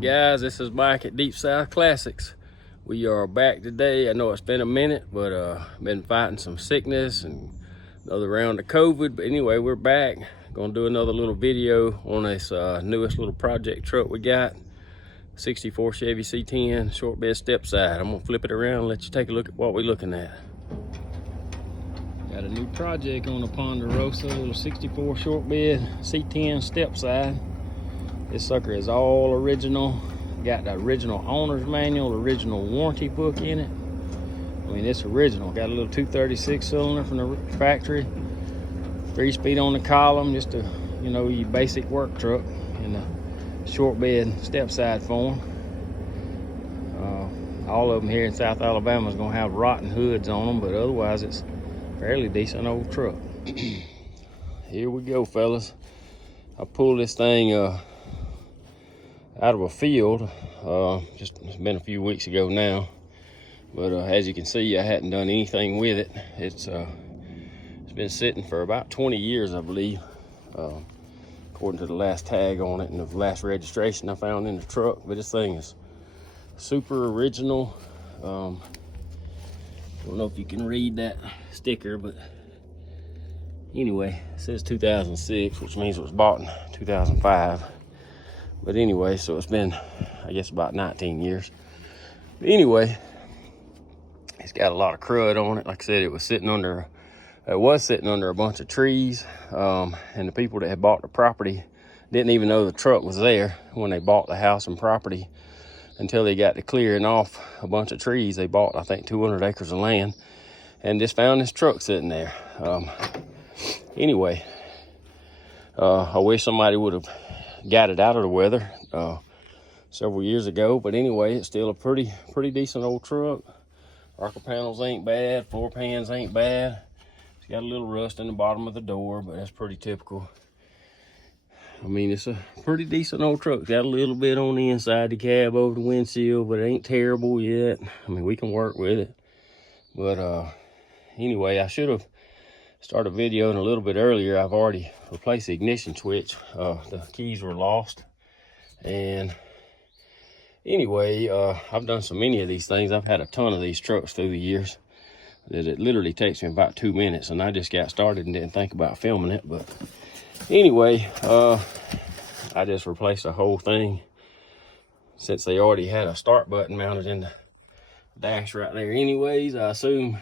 up, guys? This is Mike at Deep South Classics. We are back today. I know it's been a minute, but been fighting some sickness and another round of COVID. But anyway, we're back. Gonna do another little video on this newest little project truck we got. 64 Chevy C-10 short bed step side. I'm gonna flip it around and let you take a look at what we're looking at. Got a new project on the Ponderosa, little 64 short bed C-10 step side. This sucker is all original. Got the original owner's manual, original warranty book in it. I mean, it's original. Got a little 236 cylinder from the factory. 3-speed on the column, just a, you know, your basic work truck in the short bed step side form. All of them here in South Alabama is gonna have rotten hoods on them, but otherwise it's a fairly decent old truck. Here we go, fellas. I pulled this thing out of a field. It's been a few weeks ago now, but as you can see, I hadn't done anything with it. It's been sitting for about 20 years, I believe, according to the last tag on it and the last registration I found in the truck. But this thing is super original. Don't know if you can read that sticker, but anyway, it says 2006, which means it was bought in 2005. But anyway, so it's been, I guess, about 19 years. But anyway, it's got a lot of crud on it. Like I said, it was sitting under a bunch of trees. And the people that had bought the property didn't even know the truck was there when they bought the house and property until they got to clearing off a bunch of trees. They bought, I think, 200 acres of land and just found this truck sitting there. Anyway, I wish somebody would have got it out of the weather several years ago, but anyway, it's still a pretty decent old truck. Rocker panels ain't bad, floor pans ain't bad. It's got a little rust in the bottom of the door, but that's pretty typical. I mean, it's a pretty decent old truck. Got a little bit on the inside the cab over the windshield, but it ain't terrible yet. I mean, we can work with it. But anyway, I should have started videoing a little bit earlier. I've already replaced the ignition switch. The keys were lost. And anyway, I've done so many of these things. I've had a ton of these trucks through the years that it literally takes me about 2 minutes, and I just got started and didn't think about filming it. But anyway, I just replaced the whole thing since they already had a start button mounted in the dash right there anyways. I assume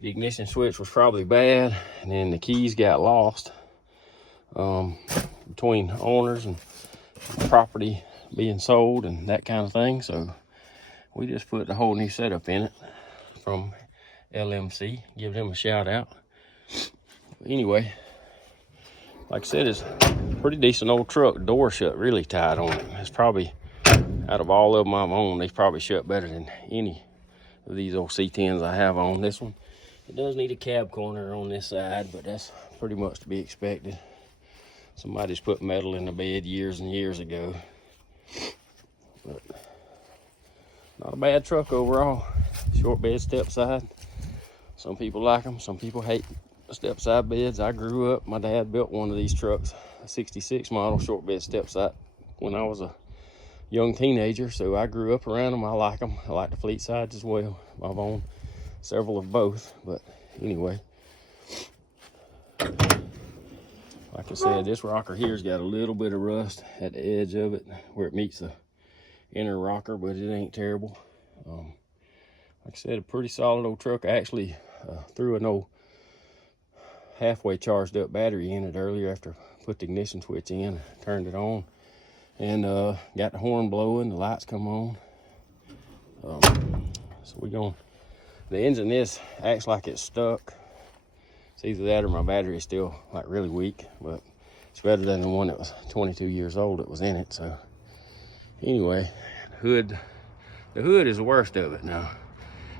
the ignition switch was probably bad, and then the keys got lost between owners and property being sold and that kind of thing. So we just put the whole new setup in it from LMC. Give them a shout out. Anyway, like I said, it's a pretty decent old truck. Door shut really tight on it. It's probably, out of all of them I've owned, they probably shut better than any of these old C10s I have on. This one, it does need a cab corner on this side, but that's pretty much to be expected. Somebody's put metal in the bed years and years ago. But not a bad truck overall. Short bed step side. Some people like them, some people hate step side beds. I grew up, my dad built one of these trucks, a 66 model short bed step side, when I was a young teenager. So I grew up around them. I like them. I like the fleet sides as well. I've owned several of both, but anyway, like I said, this rocker here's got a little bit of rust at the edge of it where it meets the inner rocker, but it ain't terrible. Like I said, a pretty solid old truck. I actually threw an old halfway charged up battery in it earlier after I put the ignition switch in, turned it on, and got the horn blowing, the lights come on. So we're going, the engine this acts like it's stuck. It's either that or my battery is still like really weak, but it's better than the one that was 22 years old that was in it. So anyway, the hood is the worst of it. Now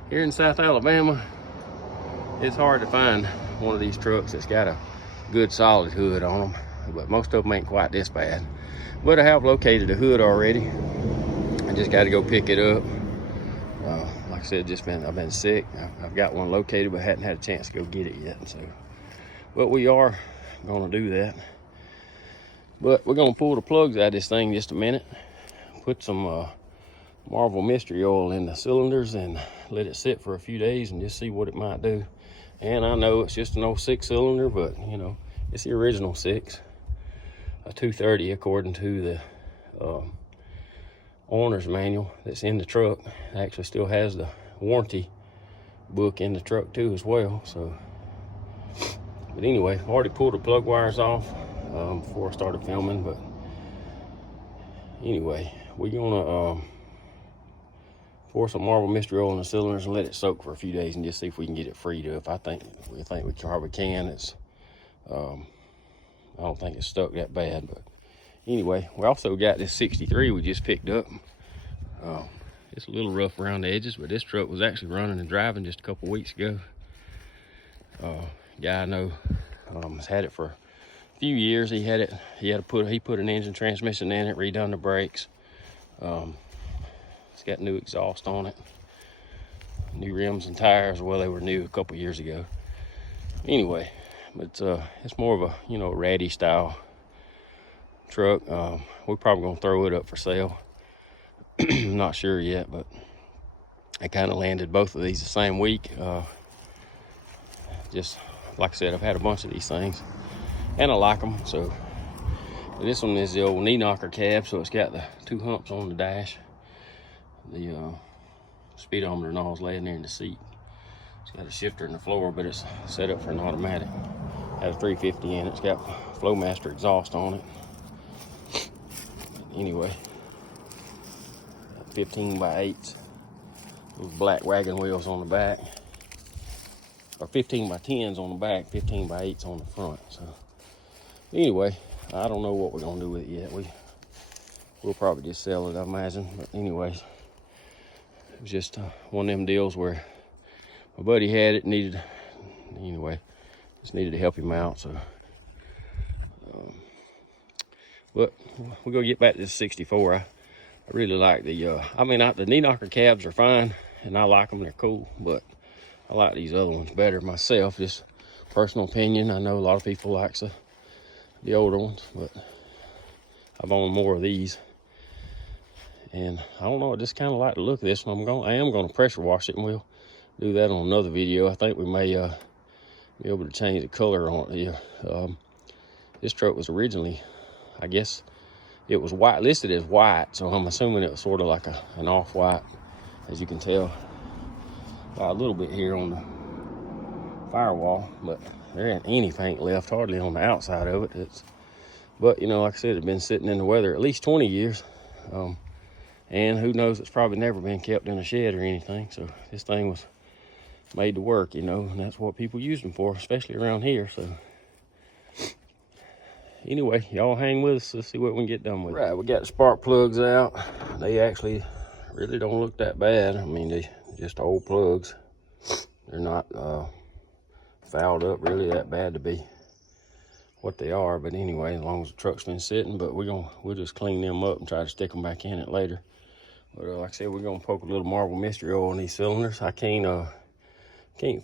here in South Alabama, it's hard to find one of these trucks that's got a good solid hood on them, but most of them ain't quite this bad. But I have located a hood already. I just got to go pick it up. Like I said, I've been sick. I've got one located, but hadn't had a chance to go get it yet. So, but we are going to do that. But we're going to pull the plugs out of this thing in just a minute. put some Marvel Mystery Oil in the cylinders and let it sit for a few days and just see what it might do. And I know it's just an 06 cylinder, but you know, it's the original 6, a 230 according to the owner's manual that's in the truck. It actually still has the warranty book in the truck too as well. So, but anyway, I already pulled the plug wires off before I started filming. But anyway, we're gonna pour some Marvel Mystery Oil in the cylinders and let it soak for a few days and just see if we can get it freed up. I think we probably can. It's I don't think it's stuck that bad, but anyway, we also got this 63 we just picked up. It's a little rough around the edges, but this truck was actually running and driving just a couple weeks ago. Guy I know has had it for a few years. He put an engine transmission in it, redone the brakes. It's got new exhaust on it, new rims and tires. Well, they were new a couple years ago. Anyway, but it's more of a, you know, ratty style truck. We're probably gonna throw it up for sale. Not sure yet, but I kind of landed both of these the same week. Just like I said, I've had a bunch of these things and I like them. So this one is the old knee knocker cab, so it's got the 2 humps on the dash. The speedometer and all is laying there in the seat. It's got a shifter in the floor, but it's set up for an automatic. It has a 350 in it. It's got Flowmaster exhaust on it. Anyway, 15 by 8s. Those black wagon wheels on the back. Or 15 by 10s on the back, 15 by 8s on the front. So anyway, I don't know what we're gonna do with it yet. We'll probably just sell it, I imagine. But anyways, it was just one of them deals where my buddy had it, just needed to help him out. So, but we're gonna get back to this 64. I really like the, the knee knocker cabs are fine, and I like them, they're cool, but I like these other ones better myself, just personal opinion. I know a lot of people like the older ones, but I've owned more of these. And I don't know, I just kind of like the look of this one. I am going to pressure wash it, and we'll do that on another video. I think we may be able to change the color on it here. This truck was originally, I guess, it was white, listed as white, so I'm assuming it was sort of like an off-white, as you can tell by a little bit here on the firewall, but there ain't any paint left hardly on the outside of it. But you know, like I said, it's been sitting in the weather at least 20 years. And who knows, it's probably never been kept in a shed or anything. So this thing was made to work, you know, and that's what people use them for, especially around here. So anyway, y'all hang with us. Let's see what we can get done with. Right, we got the spark plugs out. They actually really don't look that bad. I mean, they're just old plugs. They're not fouled up really that bad to be what they are. But anyway, as long as the truck's been sitting, but we'll just clean them up and try to stick them back in it later. But like I said, we're gonna poke a little Marvel Mystery Oil in these cylinders. I can't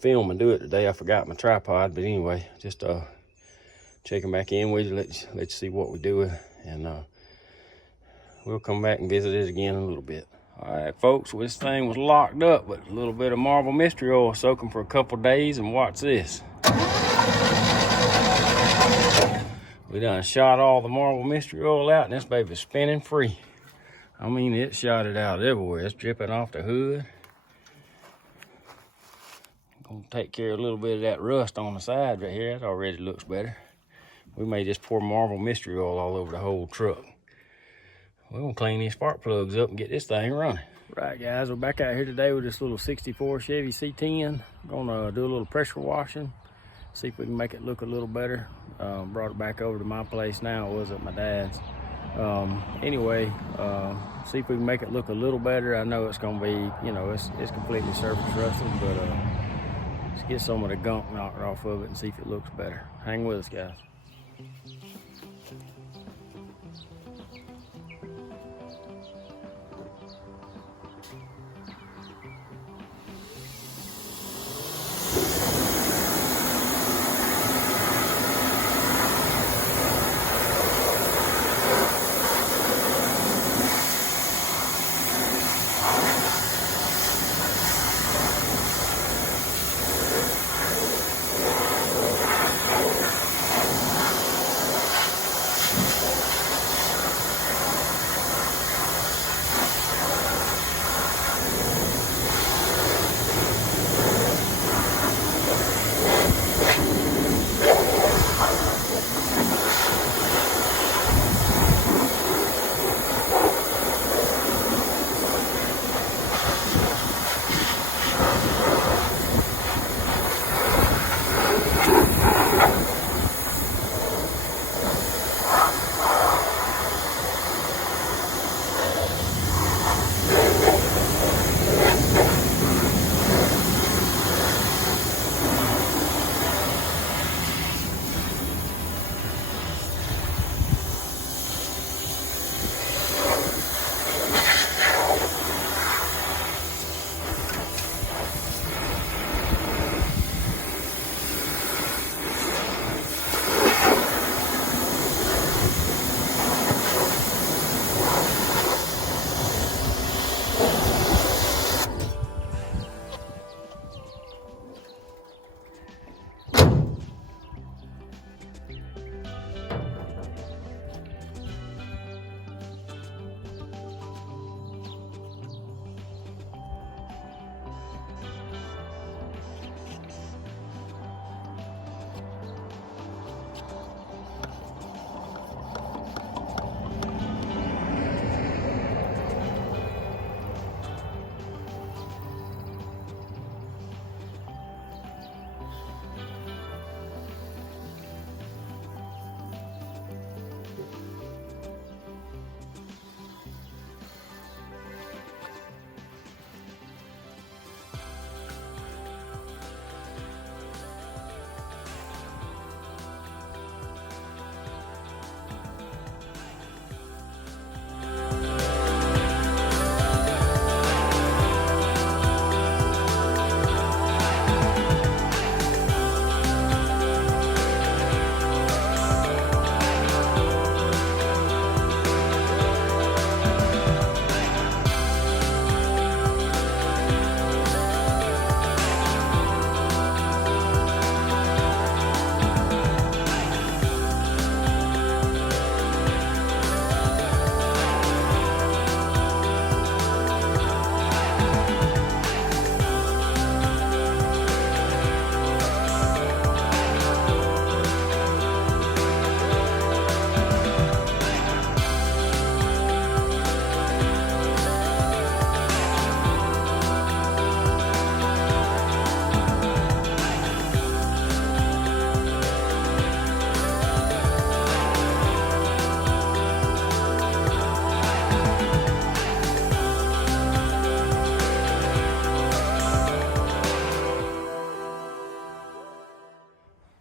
film and do it today. I forgot my tripod, but anyway, just check them back in with you, let you see what we do, and we'll come back and visit it again in a little bit. All right, folks, well, this thing was locked up, but a little bit of Marvel Mystery Oil, soak them for a couple days, and watch this. We done shot all the Marvel Mystery Oil out, and this baby's spinning free. I mean, it shot it out everywhere. It's dripping off the hood. Gonna take care of a little bit of that rust on the side right here. That already looks better. We may just pour Marvel Mystery Oil all over the whole truck. We're gonna clean these spark plugs up and get this thing running. Right, guys, we're back out here today with this little 64 Chevy C-10. Gonna do a little pressure washing, see if we can make it look a little better. Brought it back over to my place now. It was at my dad's. Anyway, see if we can make it look a little better. I know it's gonna be, you know, it's completely surface rusted, but let's get some of the gunk knocked off of it and see if it looks better. Hang with us, guys.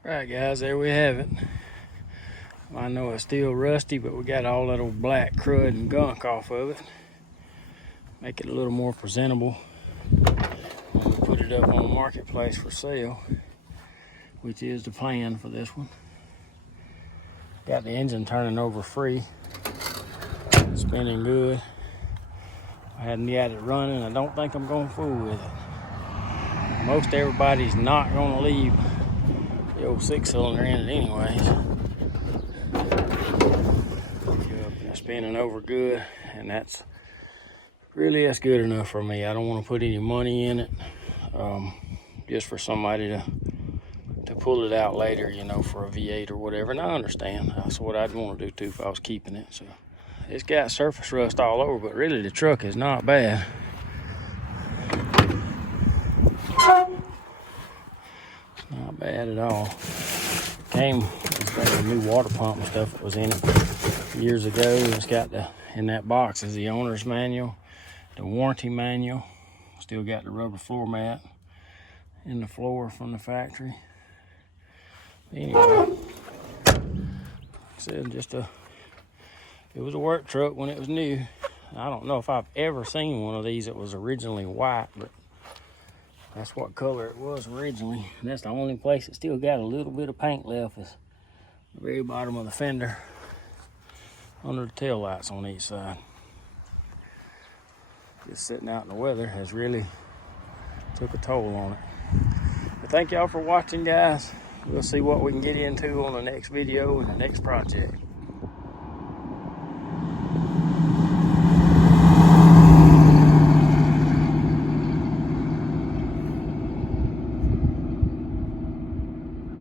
Right, guys, there we have it. I know it's still rusty, but we got all that old black crud and gunk off of it. Make it a little more presentable when we put it up on the marketplace for sale, which is the plan for this one. Got the engine turning over free, spinning good. I hadn't got it running. I don't think I'm going to fool with it. Most everybody's not going to leave the old 6-cylinder in it anyways. It's spinning over good, and that's good enough for me. I don't want to put any money in it, just for somebody to pull it out later, you know, for a V8 or whatever. And I understand. That's what I'd want to do too if I was keeping it. So it's got surface rust all over, but really the truck is not bad. It's not bad at all. It's got a new water pump and stuff that was in it years ago. It's got in that box is the owner's manual, the warranty manual. Still got the rubber floor mat in the floor from the factory. Anyway, like I said, it was a work truck when it was new. I don't know if I've ever seen one of these that was originally white, but that's what color it was originally. And that's the only place that still got a little bit of paint left is the very bottom of the fender under the tail lights on each side. Just sitting out in the weather has really took a toll on it. But thank y'all for watching, guys. We'll see what we can get into on the next video and the next project.